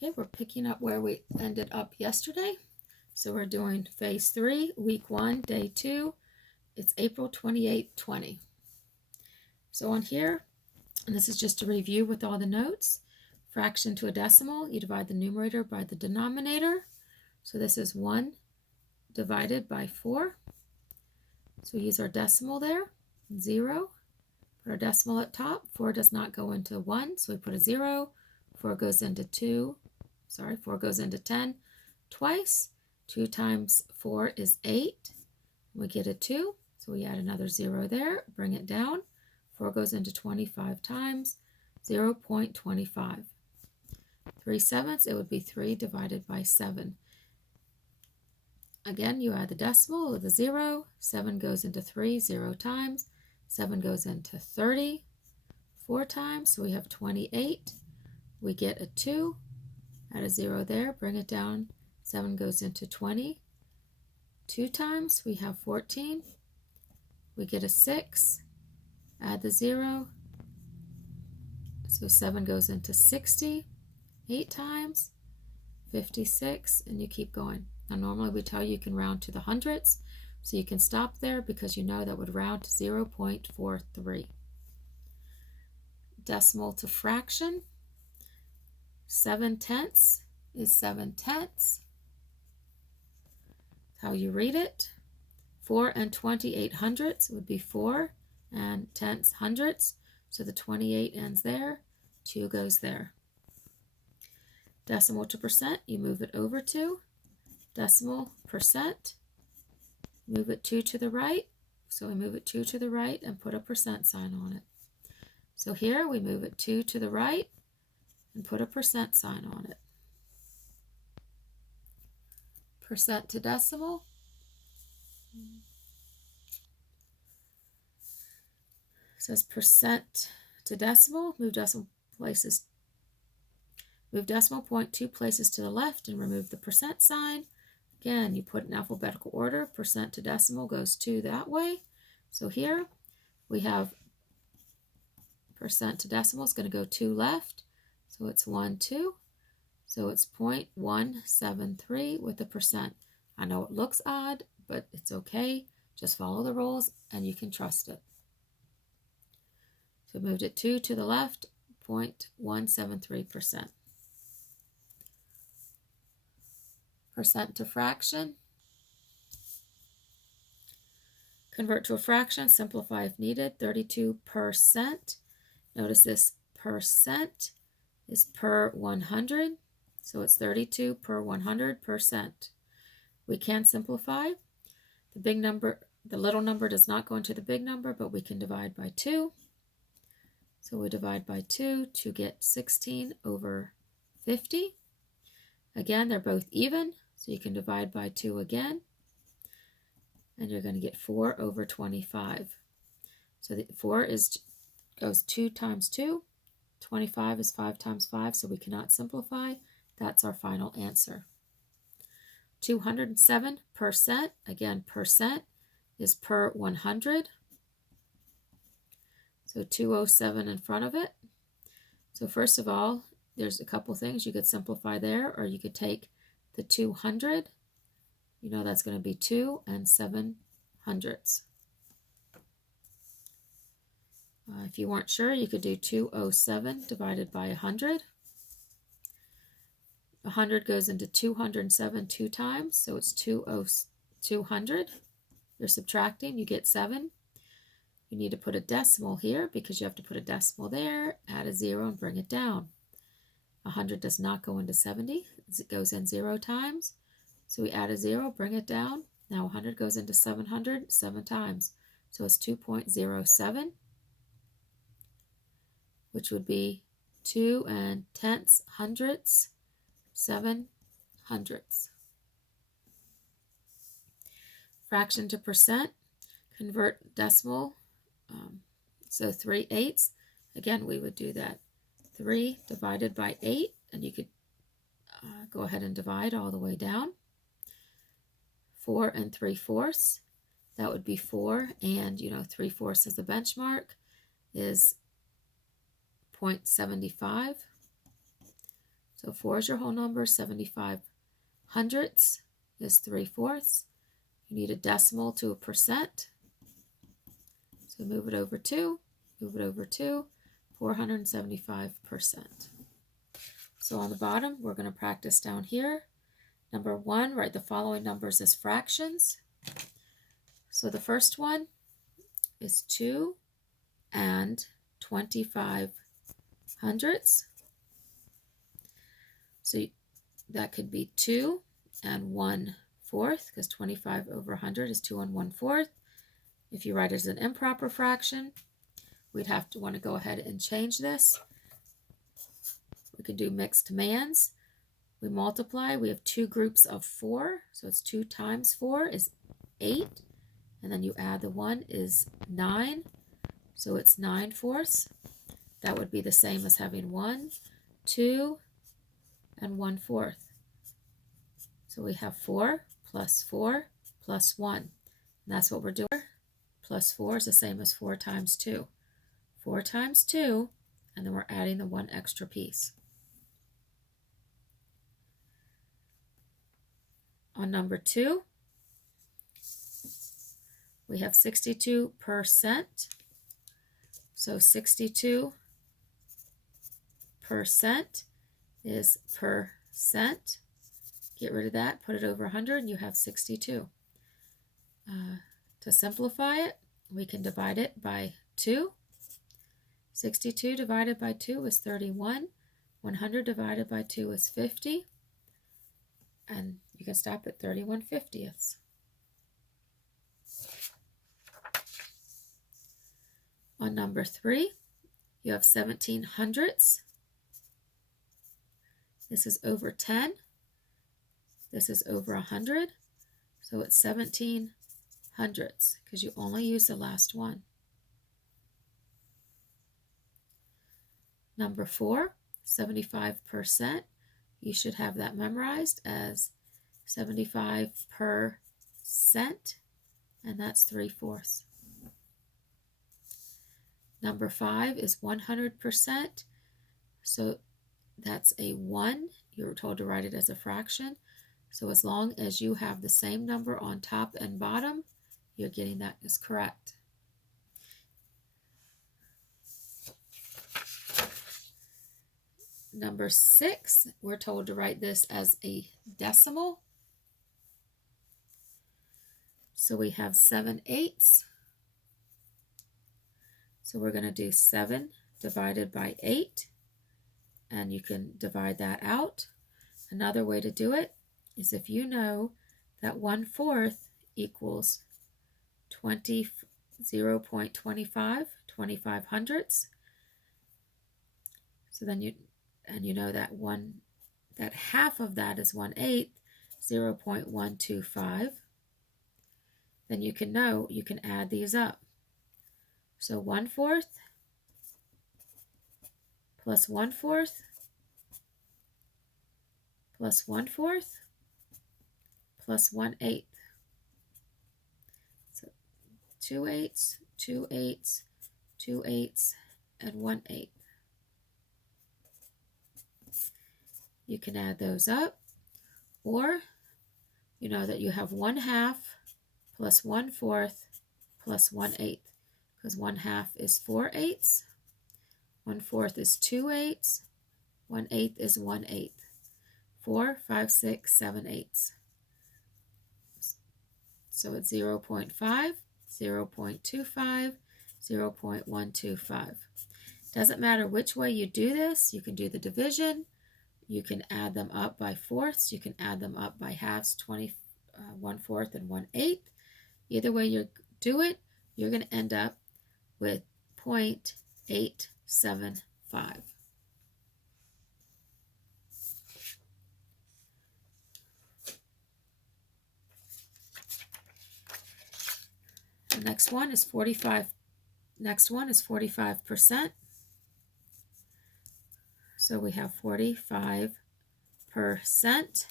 Okay, we're picking up where we ended up yesterday. So we're doing phase 3, week 1, day 2. It's April 28, 20. So on here, and this is just a review with all the notes, fraction to a decimal, you divide the numerator by the denominator. So this is 1 divided by 4. So we use our decimal there, 0. Put our decimal at top. 4 does not go into 1, so we put a 0. 4 goes into 4 goes into 10 twice. 2 times 4 is 8. We get a 2, so we add another 0 there, bring it down. 4 goes into 25 times, 0.25. 3/7, it would be 3 divided by 7. Again, you add the decimal with a 0. 7 goes into 3, 0 times. 7 goes into 30 4 times, so we have 28. We get a 2, add a 0 there, bring it down. 7 goes into 20 2 times, we have 14. We get a 6, add the 0, so 7 goes into 60 8 times, 56, and you keep going. Now normally we tell you can round to the hundredths, so you can stop there because you know that would round to 0.43. Decimal to fraction, 7/10 is 7/10. How you read it. 4 and 28 hundredths would be 4 and tenths hundredths, so the 28 ends there, 2 goes there. Decimal to percent, you move it over 2. Decimal percent, move it 2 to the right, so we move it 2 to the right and put a percent sign on it. So here we move it 2 to the right and put a percent sign on it. Percent to decimal. It says percent to decimal, move decimal point 2 places to the left and remove the percent sign. Again, you put in alphabetical order. Percent to decimal goes 2 that way. So here we have percent to decimal is going to go 2 left. So it's 1, 2. So it's 0.173 with a percent. I know it looks odd, but it's okay. Just follow the rules and you can trust it. So moved it 2 to the left, 0.173%. Percent to fraction. Convert to a fraction, simplify if needed, 32%. Notice this percent is per 100, so it's 32 per 100%. We can simplify. The big number, the little number does not go into the big number, but we can divide by 2. So we divide by 2 to get 16 over 50. Again, they're both even, so you can divide by 2 again, and you're going to get 4 over 25. So the 4 goes 2 times 2. 25 is 5 times 5, so we cannot simplify. That's our final answer. 207%, again, percent is per 100. So 207 in front of it. So first of all, there's a couple things you could simplify there, or you could take the 200. You know that's going to be 2 and 7 hundredths. If you weren't sure, you could do 207 divided by 100. 100 goes into 207 2 times, so it's 200. You're subtracting, you get 7. You need to put a decimal here because you have to put a decimal there, add a 0 and bring it down. 100 does not go into 70, it goes in 0 times. So we add a 0, bring it down. Now 100 goes into 700 7 times, so it's 2.07. which would be 2 and tenths hundredths, 7 hundredths. Fraction to percent, convert decimal, so 3/8. Again, we would do that. 3 divided by 8, and you could go ahead and divide all the way down. 4 and 3/4, that would be 4, and 3/4 is the benchmark, is 0.75. So 4 is your whole number, 75 hundredths is 3/4. You need a decimal to a percent. So move it over 2, move it over 2, 475%. So on the bottom, we're going to practice down here. Number 1, write the following numbers as fractions. So the first one is 2 and 25 hundredths. So that could be 2 and 1/4, because 25 over 100 is 2 and 1/4. If you write it as an improper fraction, we'd have to want to go ahead and change this. We can do mixed commands. We multiply. We have 2 groups of 4, so it's 2 times 4 is 8, and then you add the 1 is 9, so it's 9/4. That would be the same as having 1, 2, and 1/4. So we have 4 plus 4 plus 1, and that's what we're doing. Plus 4 is the same as 4 times 2. 4 times 2, and then we're adding the 1 extra piece. On number 2, we have 62%. So 62% is percent. Get rid of that, put it over 100, and you have 62. To simplify it, we can divide it by 2. 62 divided by 2 is 31. 100 divided by 2 is 50. And you can stop at 31/50. On number 3, you have 17 hundredths. This is over 10. This is over 100. So it's 17 hundredths, because you only use the last one. Number 4, 75%. You should have that memorized as 75%, and that's 3/4. Number 5 is 100%. So that's a 1. You're told to write it as a fraction. So as long as you have the same number on top and bottom, you're getting that is correct. Number 6, we're told to write this as a decimal. So we have 7/8. So we're going to do 7 divided by 8, and you can divide that out. Another way to do it is if you know that 1/4 equals 0.25, 25 hundredths. So then you know that half of that is 1/8, 0.125. Then you can know you can add these up. So 1/4 plus 1/4 plus 1/4 plus 1/8. So 2/8, 2/8, 2/8, and 1/8. You can add those up, or you know that you have 1/2 plus 1/4 plus 1/8, because 1/2 is 4/8, 1/4 is 2/8, 1/8 is 1/8. 4, 5, 6, 7 eighths. So it's 0.5, 0.25, 0.125. Doesn't matter which way you do this. You can do the division. You can add them up by fourths. You can add them up by halves, 1/4 and 1/8. Either way you do it, you're going to end up with 0.875. The next one is 45. Next one is 45%. So we have 45%.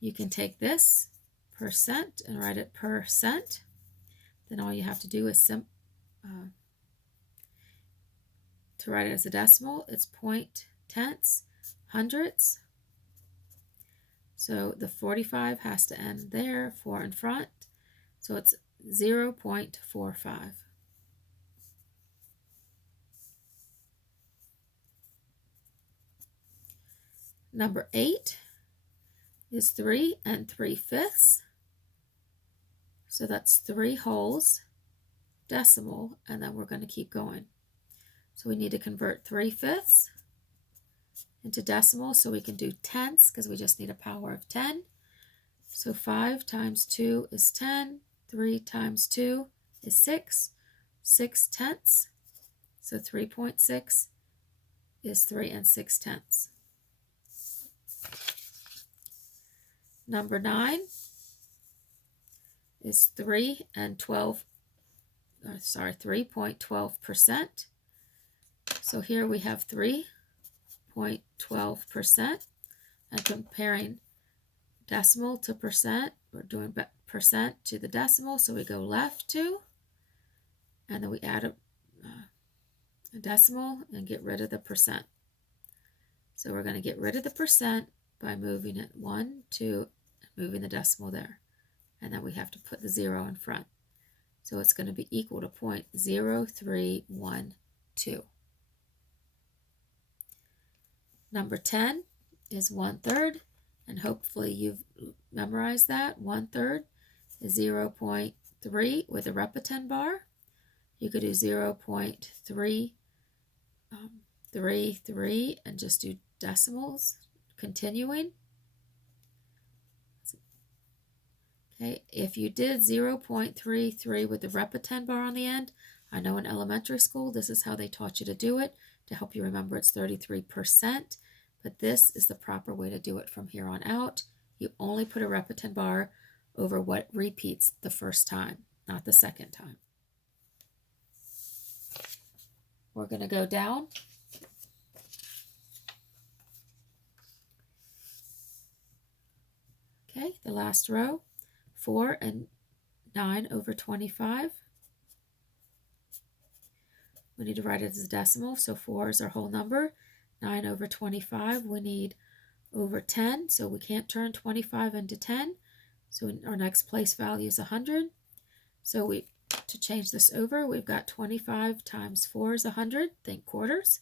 You can take this percent and write it percent. Then all you have to do is to write it as a decimal, it's point tenths, hundredths, So the 45 has to end there, 4 in front. So it's 0.45. Number 8 is 3 3/5. So that's 3 wholes, decimal, and then we're going to keep going. So we need to convert 3/5 into decimal, so we can do tenths because we just need a power of 10. So 5 times 2 is 10, 3 times 2 is 6, 6 tenths. So 3.6 is 3 6/10. Number 9 is 3.12%. So here we have 3.12%, and comparing decimal to percent, we're doing percent to the decimal, so we go left 2, and then we add a decimal and get rid of the percent. So we're going to get rid of the percent by moving it 1, 2, and moving the decimal there. And then we have to put the 0 in front. So it's going to be equal to 0.0312. Number 10 is 1/3, and hopefully you've memorized that. 1/3 is 0.3 with a Repeten bar. You could do 0.333 and just do decimals, continuing. Okay, if you did 0.33 with the Repeten bar on the end, I know in elementary school this is how they taught you to do it, to help you remember it's 33%, but this is the proper way to do it from here on out. You only put a Repeten bar over what repeats the first time, not the second time. We're going to go down. Okay, the last row, 4 and 9/25. We need to write it as a decimal, so 4 is our whole number. 9/25, we need over 10, so we can't turn 25 into 10. So our next place value is 100. So to change this over, we've got 25 times 4 is 100, think quarters.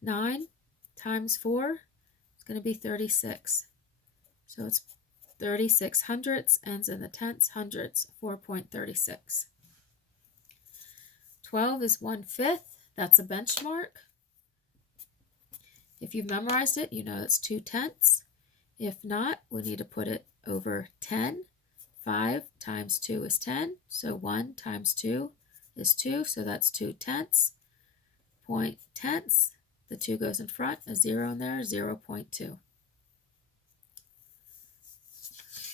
9 times 4 is going to be 36. So it's 36 hundredths, ends in the tenths, hundredths, 4.36. 12 is 1/5. That's a benchmark. If you've memorized it, you know it's 2 tenths. If not, we need to put it over 10. 5 times 2 is 10. So 1 times 2 is 2. So that's 2 tenths. Point tenths. The 2 goes in front. A 0 in there, 0.2.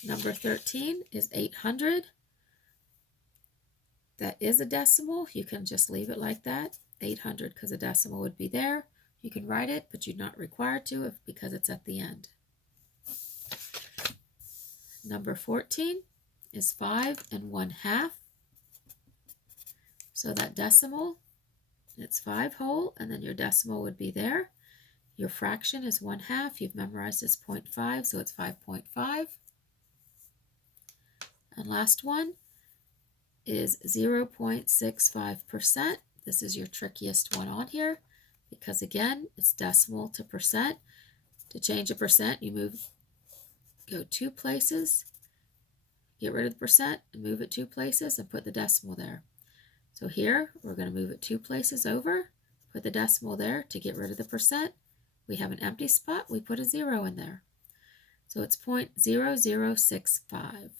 Number 13 is 800. That is a decimal. You can just leave it like that. 800 because a decimal would be there. You can write it, but you're not required to because it's at the end. Number 14 is 5 1/2. So that decimal, it's 5 whole, and then your decimal would be there. Your fraction is 1/2. You've memorized as 0.5, so it's 5.5. And last one is 0.65%. This is your trickiest one on here because, again, it's decimal to percent. To change a percent, you go 2 places, get rid of the percent, and move it 2 places, and put the decimal there. So here, we're going to move it 2 places over, put the decimal there to get rid of the percent. We have an empty spot, we put a 0 in there. So it's 0.0065.